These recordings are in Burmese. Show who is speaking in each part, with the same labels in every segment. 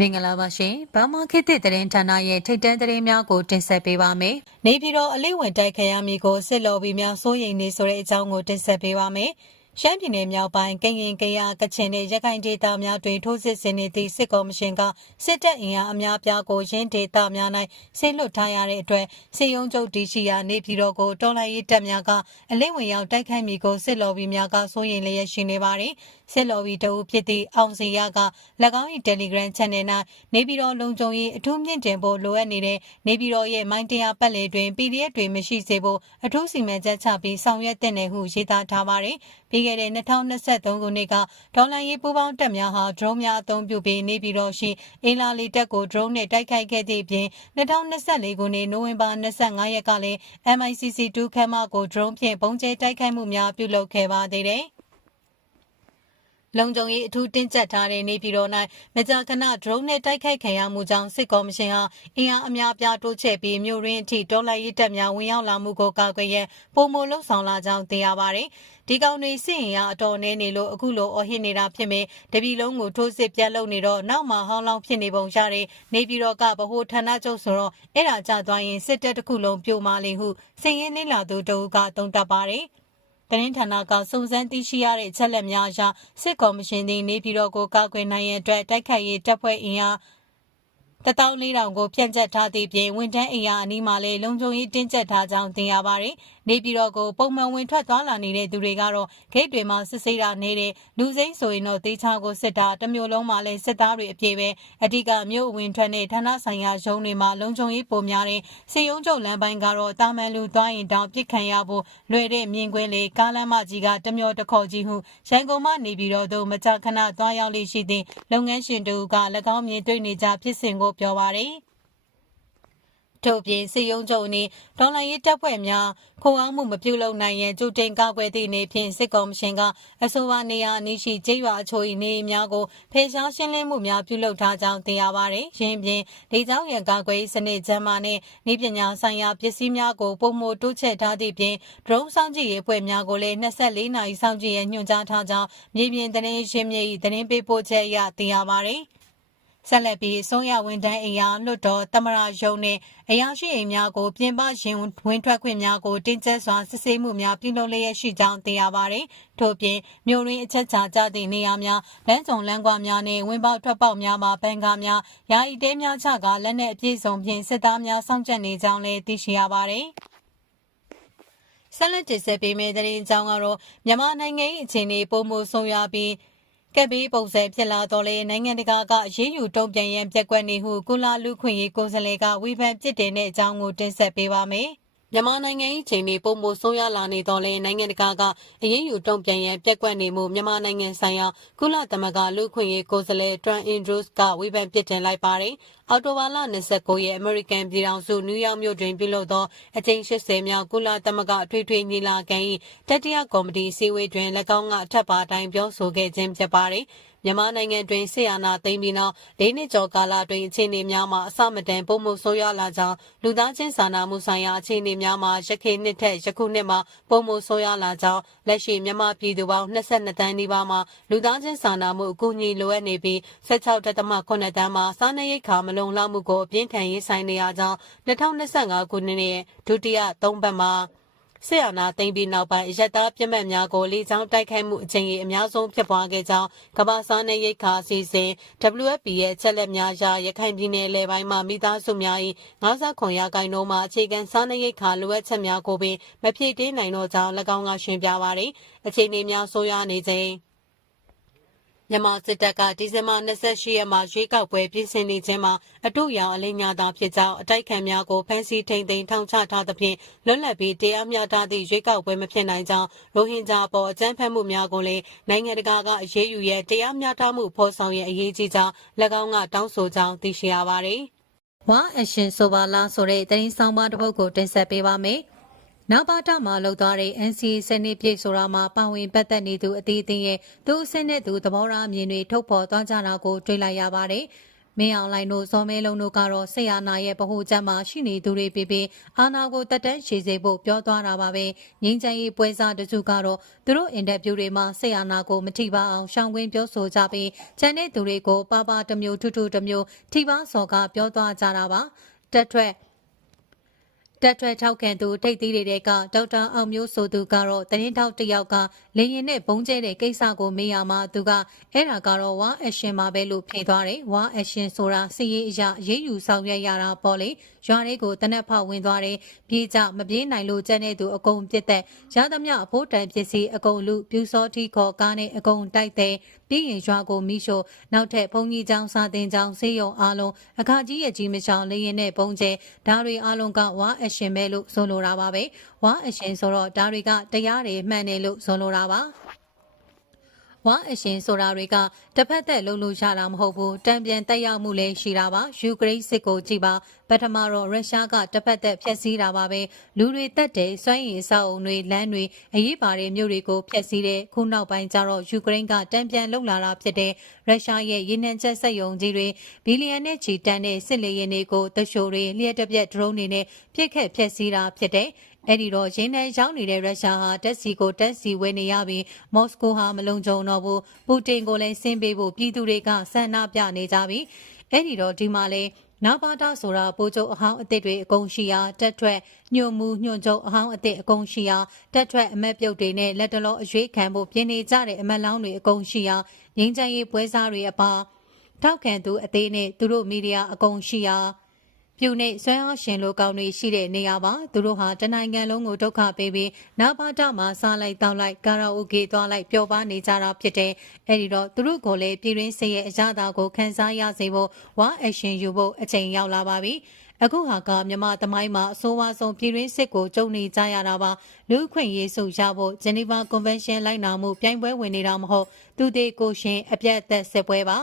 Speaker 1: မင်္ဂလာပါရှင်။ဘာမာခေတ်သစ်သတင်းဌာနရဲ့ထိတ်တန့်သတင်းများကိုတင်ဆက်ပေးပါမယ်။နေပြည်တော်အလေးဝင်တိုက်ခရမီကိုစစ်လော်ဘီများစိုးရိမ်နေဆိုတဲ့အကြောင်းကိုတင်ဆက်ပေးပါမယ်။ရှမ်းပြည်နယ်မြောက်ပိုင်းကရင်ကရကချင်နဲ့ရခိုင်ဒေသများတွင်ထိုးစစ်ဆင်နေသည့်စစ်ကော်မရှင်ကစစ်တပ်အင်အားအများပြားကိုရင်းဒေသများ၌ဆင်းလွတ်ထားရတဲ့အတွက်စစ်ရုံးချုပ်တရှိရာနေပြည်တော်ကိုတော်လှန်ရေးတပ်များကအလင်းဝင်ရောက်တိုက်ခိုက်မိကိုစစ်လော်ဘီများကစိုးရိမ်လျက်ရှိနေပါတယ်။ စစ်လော်ဘီတအုပ်ဖြစ်သည့်အောင်စီရက၎င်း၏ Telegram Channel ၌နေပြည်တော်လုံခြုံရေးအထူးမြင့်တင်ဖို့လိုအပ်နေတဲ့နေပြည်တော်ရဲ့မိုင်းတရားပတ်လည်တွင် PDF တွေမရှိစေဖို့အထူးစီမံချက်ချပြီးဆောင်ရွက်တဲ့နယ်ဟုရေးသားထားပါတယ်။ပြီးခဲ့တဲ့2023ခုနှစ်ကဒေါ်လာရေးပူးပေါင်းတပ်များဟာ drone များအသုံးပြုပြီးနေပြည်တော်ရှိအင်လာလီတပ်ကို drone နဲ့တိုက်ခိုက်ခဲ့သည့်အပြင်2024ခုနှစ်နိုဝင်ဘာ25ရက်ကလည်း MICC2 ခန်းမကို drone ဖြင့်ပုံကျဲတိုက်ခိုက်မှုများပြုလုပ်ခဲ့ပါသေးတယ်။ လုံခြုံရေးအထူးတင်းကျပ်ထားတဲ့နေပြည်တော်၌မကြာခဏ drone နဲ့တိုက်ခိုက်ခံရမှုကြောင့်စစ်ကော်မရှင်ဟာအင်အားအများပြားတိုးချဲ့ပြီးမြို့ရင်းအထိတော်လှန်ရေးတပ်များဝင်ရောက်လာမှုကိုကာကွယ်ရန်ပုံမလုံဆောင်လာကြောင်းသိရပါတယ်။ဒီကောင်တွေစစ်ရင်ရအတော်နေနေလို့အခုလိုအဟစ်နေတာဖြစ်ပေတပြီလုံးကိုထိုးစစ်ပြတ်လုံနေတော့နောက်မှဟောင်းလောင်းဖြစ်နေပုံရတဲ့နေပြည်တော်ကဗဟိုဌာနချုပ်ဆိုတော့အဲ့ဒါကြသွားရင်စစ်တပ်တစ်ခုလုံးပြိုမာလိမ့်ဟုစင်ရင်နေလာသူတအုပ်ကသုံးသပ်ပါတယ်။ သတင်းဌာနကစုံစမ်းသိရှိရတဲ့ချက်လက်များအရစစ်ကော်မရှင်သည်နေပြည်တော်ကိုကာကွယ်နိုင်ရန်အတွက်တိုက်ခိုက်ရေးတပ်ဖွဲ့အင်အား14000ကိုဖြန့်ကျက်ထားသည့်ပြင်ဝန်ထမ်းအိမ်ယာအနီးမှာလည်းလုံခြုံရေးတင်းကျပ်ထားကြောင်းသိရပါတယ်။ နေပြည်တော်ကိုပုံမှန်ဝင်ထွက်သွားလာနေတဲ့သူတွေကတော့ဂိတ်တွေမှာစစ်ဆေးတာနေတဲ့လူစိမ့်ဆိုရင်တော့တေးချာကိုစစ်တာတမျိုးလုံးမှာလည်းစစ်သားတွေအပြည့်ပဲအဓိကမြို့ဝင်ထွက်တဲ့ဌာနဆိုင်ရာရုံးတွေမှာလုံခြုံရေးပုံများတဲ့စီယုံကျုပ်လမ်းပိုင်းကတော့တာမန်လူသွားရင်တောင်ပြစ်ခံရဖို့လွယ်တဲ့မြင်ကွင်းလေကားလမ်းမကြီးကတမျိုးတစ်ခေါ်ကြီးဟုရန်ကုန်မှနေပြည်တော်သို့မကြာခဏသွားရောက်လေရှိသည့်လုပ်ငန်းရှင်တို့က၎င်းမြင်တွေ့နေကြဖြစ်စဉ်ကိုပြောပါရယ် ထို့ပြင်စီယုံချုပ်အနေဒေါ်လာရေးတပ်ဖွဲ့များခိုအောင်မှုမပြုလုပ်နိုင်ရန်ကြိုတင်ကာကွယ်သည့်အနေဖြင့်စစ်ကောင်မရှင်ကအဆိုပါနေရာအနီးရှိကျေးရွာအချို့၏နေအိမ်များကိုဖေရှားရှင်းလင်းမှုများပြုလုပ်ထားကြောင်းသိရပါသည်။ရင်းပြင်ဒေသရန်ကာကွယ်စနစ်ကျန်းမာနှင့်ဤပညာဆိုင်ရာပစ္စည်းများကိုပုံမတိုးချဲ့ထားသည့်ပြင် drone စောင့်ကြည့်ရေးအဖွဲ့များကိုလည်း24နာရီစောင့်ကြည့်ရန်ညွှန်ကြားထားကြောင်းမြေပြင်သတင်းရှင်းမြေ၏သတင်းပေးပို့ချက်အရသိရပါသည်။ ဆက်လက်ပြီးဆုံးရဝန်တန်းအိမ်ယာလွတ်တော်တမရယုံနှင့်အရာရှိအိမ်များကိုပြင်ပရင်ဝင်ထွက်ခွင့်များကိုတင်းကျပ်စွာစစ်ဆေးမှုများပြုလုပ်လျက်ရှိကြောင်းသိရပါသည်။ထို့ပြင်မြို့ရင်းအချက်ချာကြသည့်နေရာများလမ်းစုံလမ်းကွာများနှင့်ဝင်ပေါက်ထွက်ပေါက်များမှာဘန်ကာများယာယီတဲများချကလက်နက်အပြည့်စုံဖြင့်စစ်သားများစောင့်ကြပ်နေကြောင်းလည်းသိရှိရပါသည်။ဆက်လက်တင်ဆက်ပေးမယ့်သတင်းအကြောင်းကတော့မြန်မာနိုင်ငံ၏အခြေအနေပုံမှုဆုံးရွာပြီး ကက်ဘေးပုံစံဖြစ်လာတော့လေနိုင်ငံတကာကအရေးယူတုံ့ပြန်ရန်ပြက်ကွက်နေဟုကုလလူခွင့်ရေးကိုယ်စားလှယ်ကဝေဖန်ပြစ်တင်တဲ့အကြောင်းကိုတင်ဆက်ပေးပါမယ်။ မြန်မာနိုင်ငံ၏ချိန်တွေပုံမဆိုးရလာနေတော့လဲနိုင်ငံတကာကအရေးယူတုံ့ပြန်ရန်ပြက်ကွက်နေမှုမြန်မာနိုင်ငံဆိုင်ရာကုလသမဂ္ဂလူခွင့်ရေးကိုယ်စားလှယ်တွန်အင်ဒရိုစ်ကဝေဖန်ပြစ်တင်လိုက်ပါတယ်။အော်တိုဘာလ29ရက်အမေရိကန်ပြည်ထောင်စုနယူးယောက်မြို့တွင်ပြုလုပ်သောအကြိမ်80မြောက်ကုလသမဂ္ဂအထွေထွေညီလာခံ၏တတိယကော်မတီအစည်းအဝေးတွင်၎င်းကအထက်ပါတိုင်းပြောဆိုခဲ့ခြင်းဖြစ်ပါတယ်။ မြန်မာနိုင်ငံတွင်ဆီယနာသိမ်းပြီးနောက်၄နှစ်ကျော်ကာလတွင်အခြေအနေများမှာအစမတန်ပုံမှုဆိုးရွားလာကြောင်းလူသားချင်းစာနာမှုဆိုင်ရာအခြေအနေများမှာရခိုင်နှစ်ထက်ယခုနှစ်မှာပုံမှုဆိုးရွားလာကြောင်းလက်ရှိမြန်မာပြည်သူပေါင်း22တန်းနီးပါးမှာလူသားချင်းစာနာမှုအကူအညီလိုအပ်နေပြီး16.8တန်းမှာစားနပ်ရိက္ခာမလုံလောက်မှုကိုအပြင်းထန်ရေးဆိုင်နေရကြောင်း2025ခုနှစ်ရဲ့ဒုတိယသုံးပတ်မှာ ဆီယနာသိမ်းပြီးနောက်ပိုင်းရက်သားပြစ်မှတ်များကိုလေကြောင်းတိုက်ခိုက်မှုအကြိမ်ကြီးအများဆုံးဖြစ်ပွားခဲ့ကြောင်းကမ္ဘာစားနယ်ရိတ်ခါအစီအစဉ် WFP ရဲ့ချက်လက်များရာရခိုင်ပြည်နယ်လေပိုင်းမှာမိသားစုများ၏59ရာခိုင်နှုန်းမှာအခြေခံစားနယ်ရိတ်ခါလိုအပ်ချက်များကိုပင်မဖြည့်တင်းနိုင်တော့ကြောင်း၎င်းကရှင်းပြပါသည်အခြေအနေများဆိုးရွားနေခြင်း မြန်မာစစ်တပ်ကဒီဇင်ဘာ28ရက်မှာရွေးကောက်ပွဲပြင်ဆင်နေခြင်းမှာအတုရောင်အလိညာသာဖြစ်ကြောင်းအတိုက်ခံများကိုဖမ်းဆီးထိန်သိမ်းထောင်ချထားသဖြင့်လွတ်လပ်ပြီးတရားမျှတသည့်ရွေးကောက်ပွဲမဖြစ်နိုင်ကြောင်းရိုဟင်ဂျာပေါ်အကြမ်းဖက်မှုများကိုလည်းနိုင်ငံတကာကအရေးယူရတရားမျှတမှုဖော်ဆောင်ရအရေးကြီးကြောင်း၎င်းကတောင်းဆိုကြောင်းသိရှိရပါသည်။ဝါအရှင်ဆိုပါလားဆိုတဲ့သတင်းဆောင်ပါတစ်ပုဒ်ကိုတင်ဆက်ပေးပါမယ်။ နောက်ပါတမှာလှုပ်သွားတဲ့ NCA စနစ်ပြည့်ဆိုတာမှာပါဝင်ပတ်သက်နေသူအသေးအသေးရဲ့သူအဆင့်နဲ့သူသဘောထားအမြင်တွေထုတ်ဖော်သွားကြတာကိုတွေ့လိုက်ရပါတယ်။မင်းအောင်လိုင်တို့ဇော်မဲလုံးတို့ကတော့ဆေးရနာရဲ့ဗဟိုချက်မှာရှိနေသူတွေပြပြီးအာနာကိုတက်တန်းရှည်စေဖို့ပြောသွားတာပါပဲငင်းချင်ရေးပွဲစားတစုကတော့သူတို့အင်တာဗျူးတွေမှာဆေးရနာကိုမထိပါအောင်ရှောင်းကွင်းပြောဆိုကြပြီးချန်တဲ့သူတွေကိုပါပါတစ်မျိုးထူးထူးတစ်မျိုးထိပါစော်ကပြောသွားကြတာပါတက်ထွက် တက်ထွက်ထောက်ခံသူထိတ်သီးတွေကဒေါက်တာအောင်မျိုးဆိုသူကတော့တင်းထောက်တစ်ယောက်ကလေရင်နဲ့ဘုံကျဲတဲ့ကိစ္စကိုမေးရမှာသူကအဲ့ဒါကတော့ဝါအရှင်မှာပဲလို့ဖြေသွားတယ်ဝါအရှင်ဆိုတာစီရေးအရာရေးယူဆောင်ရွက်ရတာပေါ့လေရွာလေးကိုတနက်ဖောက်ဝင်သွားတယ်ပြေးကြမပြေးနိုင်လို့ကျန်တဲ့သူအကုန်ပြစ်သက်ရသမျှအဖို့တန်ပစ္စည်းအကုန်လူပြူစောတိခေါ်ကားနဲ့အကုန်တိုက်တဲ့ပြီးရင်ရွာကိုမိရှို့နောက်ထပ်ဘုံကြီးကျောင်းစာတင်ကျောင်းဆေးရုံအားလုံးအခါကြီးရဲ့ကြီးမချောင်လေရင်နဲ့ဘုံကျဲဓာတွေအားလုံးကဝါအရှင်ပဲလို့ဆိုလိုတာပါပဲဝါအရှင်ဆိုတော့ဓာတွေကတရားတွေမှန်တယ်လို့ဆိုလိုတာပါ ဝါအရှင်ဆိုတာတွေကတစ်ဖက်သက်လုံလို့ရတာမဟုတ်ဘူးတံပြန်တက်ရောက်မှုလည်းရှိတာပါယူကရိန်းစစ်ကိုကြည့်ပါပထမတော့ရုရှားကတစ်ဖက်သက်ဖျက်ဆီးတာပါပဲလူတွေတက်တယ်စွမ်းရည်အဆောက်အုံတွေလမ်းတွေအရေးပါတဲ့မြို့တွေကိုဖျက်ဆီးတဲ့ခုနောက်ပိုင်းကျတော့ယူကရိန်းကတံပြန်လုံလာတာဖြစ်တဲ့ရုရှားရဲ့ရေနံချက်စက်ယုံကြီးတွေဘီလီယံနဲ့ချီတန်းတဲ့စစ်လေယာဉ်တွေကိုတရှိုတွေလျှက်တစ်ပြက်ဒရုန်းတွေနဲ့ပြစ်ခတ်ဖျက်ဆီးတာဖြစ်တဲ့ အဲ့ဒီတော့ရင်းနှံရောက်နေတဲ့ရုရှားဟာတက်စီကိုတက်စီဝဲနေရပြီးမော်စကိုဟာမလုံခြုံတော့ဘူးပူတင်ကိုလည်းဆင်းပေးဖို့ပြည်သူတွေကဆန္ဒပြနေကြပြီအဲ့ဒီတော့ဒီမှာလဲနာဘာတာဆိုတာပိုးကျုပ်အဟောင်းအသစ်တွေအကုန်ရှိရာတက်ထွက်ညွန့်မှုညွန့်ကျုပ်အဟောင်းအသစ်အကုန်ရှိရာတက်ထွက်အမက်ပြုတ်တွေနဲ့လက်တလောအရွေးခံဖို့ပြင်နေကြတဲ့အမက်လောင်းတွေအကုန်ရှိရာငင်းချမ်းရေးပွဲစားတွေအပါထောက်ခံသူအသေးနဲ့သူတို့မီဒီယာအကုန်ရှိရာ ပြူနေဆွမ်းအားရှင်လိုကောင်းတွေရှိတဲ့နေရာပါသူတို့ဟာတနိုင်ငံလုံးကိုဒုက္ခပေးပြီးနာဘာတာမှာစားလိုက်တောင်းလိုက်ကာရာအိုကေသွားလိုက်ပျော်ပါနေကြတာဖြစ်တဲ့အဲဒီတော့သူတို့ကိုလည်းပြည်ရင်းစရဲ့အကြတာကိုခန်းစားရစေဖို့ဝါအရှင်ယူဖို့အချိန်ရောက်လာပါပြီအခုဟာကမြန်မာသမိုင်းမှာအဆိုးဝါးဆုံးပြည်ရင်းစစ်ကိုကြုံနေကြရတာပါလူခွင့်ရေးစုရဖို့ဂျနီဗာကွန်ဗင်းရှင်းလိုက်နာမှုပြိုင်ပွဲဝင်နေတာမဟုတ်သူသေးကိုရှင်အပြတ်အသက်စစ်ပွဲပါ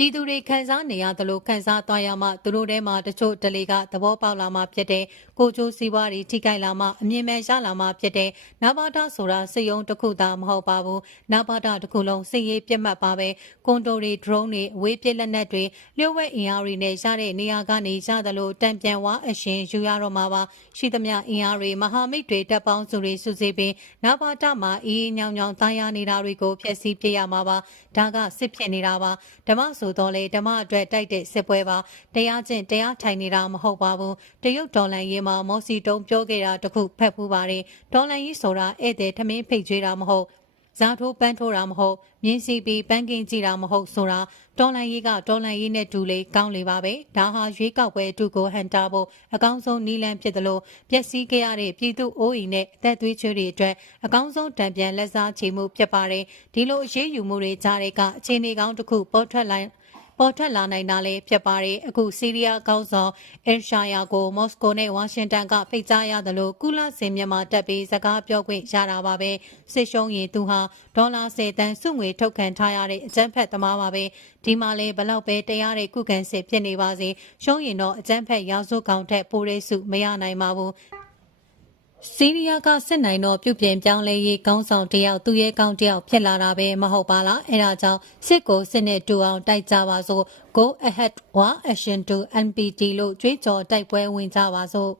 Speaker 1: ပြည်သူတွေခံစားနေရသလိုခံစားသွားရမှသူတို့ထဲမှာတချို့ဒလီကသဘောပေါက်လာမှဖြစ်တဲ့ကိုချိုးစီးပွားတွေထိခိုက်လာမှအမြင်မဲ့ရလာမှဖြစ်တဲ့နဘာတာဆိုတာစစ်ရုံတစ်ခုသာမဟုတ်ပါဘူးနဘာတာတစ်ခုလုံးစစ်ရေးပြတ်မှတ်ပါပဲကွန်တိုတွေ drone တွေအဝေးပစ်လက်နက်တွေလျှို့ဝှက်အင်အားတွေနဲ့ရတဲ့နေရာကနေရသလိုတံပြန်ဝါအရှင်ယူရတော့မှာပါရှိသမျှအင်အားတွေမဟာမိတ်တွေတပ်ပေါင်းစုတွေစုစည်းပြီးနဘာတာမှာအေးအေးညောင်ညောင်သားရနေတာတွေကိုဖျက်ဆီးပြရမှာပါဒါကစစ်ဖြစ်နေတာပါဓမ္မဆိုတော့လေဓမ္မအတွက်တိုက်တဲ့စစ်ပွဲပါတရားကျင့်တရားထိုင်နေတာမဟုတ်ပါဘူးတရုတ်ဒေါ်လာရေးမှာမော်စီတုံးပြောခဲ့တာတခုဖက်ဖူးပါတယ်ဒေါ်လာရေးဆိုတာဧည့်သည်ထမင်းဖိတ်ကျွေးတာမဟုတ်ဇာထိုးပန်းထိုးတာမဟုတ်မြင်းစီပြီးပန်းကင်ကြည့်တာမဟုတ်ဆိုတာတော်လန်ရေးကတော်လန်ရေးနဲ့တူလေကောင်းလေပါပဲဒါဟာရွေးကောက်ပွဲအတူကိုဟန်တာဖို့အကောင်းဆုံးနီလန်ဖြစ်တယ်လို့ပျက်စီးခဲ့ရတဲ့ပြည်သူအိုးအိမ်နဲ့အသက်သွေးချွေးတွေအတွက်အကောင်းဆုံးတံပြန်လက်စားချေမှုဖြစ်ပါတယ်ဒီလိုအရေးယူမှုတွေကြားတဲ့ကအခြေအနေကောင်းတစ်ခုပေါ်ထွက်လာ ပေါ်ထွက်လာနိုင်တာလည်းဖြစ်ပါတယ်အခုစီးရီးယားကောင်းဆောင်အယ်ရှာယာကိုမော်စကိုနဲ့ဝါရှင်တန်ကဖိတ်ကြားရတယ်လို့ကုလစင်မြန်မာတက်ပြီးစကားပြောခွင့်ရတာပါပဲစစ်ရှုံးရင်သူဟာဒေါ်လာ10တန်စုငွေထုတ်ခံထားရတဲ့အကြမ်းဖက်သမားပါပဲဒီမှာလည်းဘလောက်ပဲတရားတဲ့ကုကန်စစ်ဖြစ်နေပါစေရှုံးရင်တော့အကြမ်းဖက်ရာဇဝတ်ကောင်ထက်ပိုရိစုမရနိုင်ပါဘူး စီးရီးယားကစစ်နိုင်တော့ပြုပြင်ပြောင်းလဲရေးကောင်းဆောင်တယောက်သူရဲကောင်းတယောက်ဖြစ်လာတာပဲမဟုတ်ပါလားအဲဒါကြောင့်စစ်ကိုစစ်နဲ့တူအောင်တိုက်ကြပါစို့ go ahead war action to npt လို့ကြွေးကြော်တိုက်ပွဲဝင်ကြပါစို့